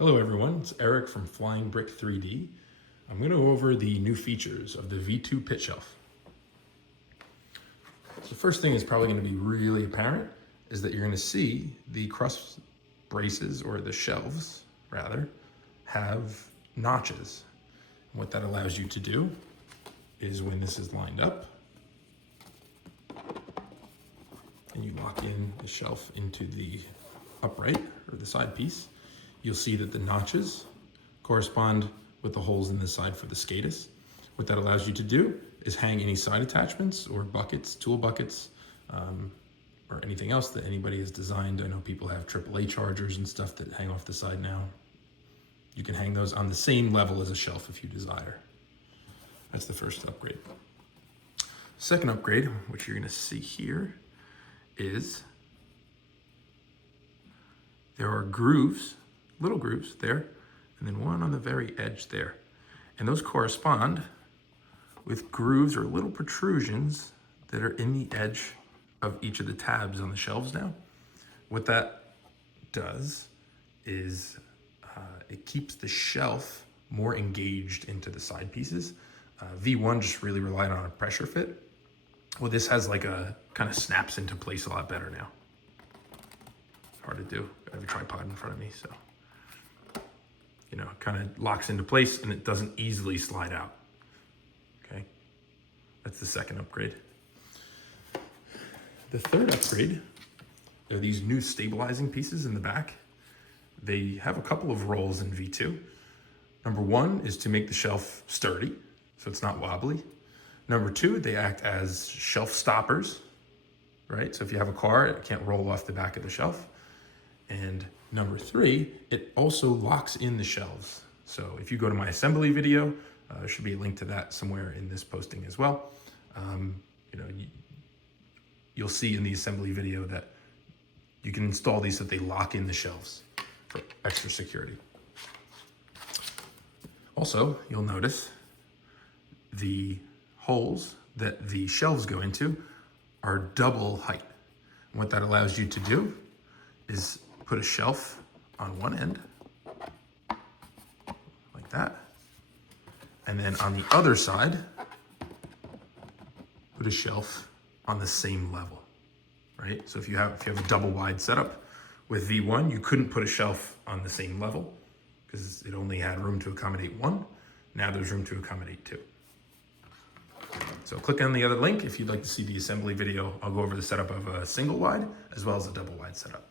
Hello everyone, it's Eric from FlyingBrick3D. I'm going to go over the new features of the V2 pit shelf. So the first thing is probably going to be really apparent is that you're going to see the cross braces, or the shelves rather, have notches. What that allows you to do is when this is lined up and you lock in the shelf into the upright or the side piece, you'll see that the notches correspond with the holes in the side for the SCADAs. What that allows you to do is hang any side attachments or buckets, tool buckets, or anything else that anybody has designed. I know people have AAA chargers and stuff that hang off the side now. You can hang those on the same level as a shelf if you desire. That's the first upgrade. Second upgrade, which you're gonna see here, is there are grooves, little grooves there, and then one on the very edge there. And those correspond with grooves or little protrusions that are in the edge of each of the tabs on the shelves now. What that does is it keeps the shelf more engaged into the side pieces. V1 just really relied on a pressure fit. Well, this has like a kind of snaps into place a lot better now. Hard to do. I have a tripod in front of me, so you know, it kind of locks into place and it doesn't easily slide out. Okay, that's the second upgrade. The third upgrade are these new stabilizing pieces in the back. They have a couple of roles in V2. Number one is to make the shelf sturdy, so it's not wobbly. Number two, they act as shelf stoppers, right? So if you have a car, it can't roll off the back of the shelf. And number three, it also locks in the shelves. So if you go to my assembly video, there should be a link to that somewhere in this posting as well. You'll see in the assembly video that you can install these so that they lock in the shelves for extra security. Also, you'll notice the holes that the shelves go into are double height. And what that allows you to do is put a shelf on one end, like that. And then on the other side, put a shelf on the same level, right? So if you have a double wide setup with V1, you couldn't put a shelf on the same level because it only had room to accommodate one. Now there's room to accommodate two. So click on the other link if you'd like to see the assembly video. I'll go over the setup of a single wide as well as a double wide setup.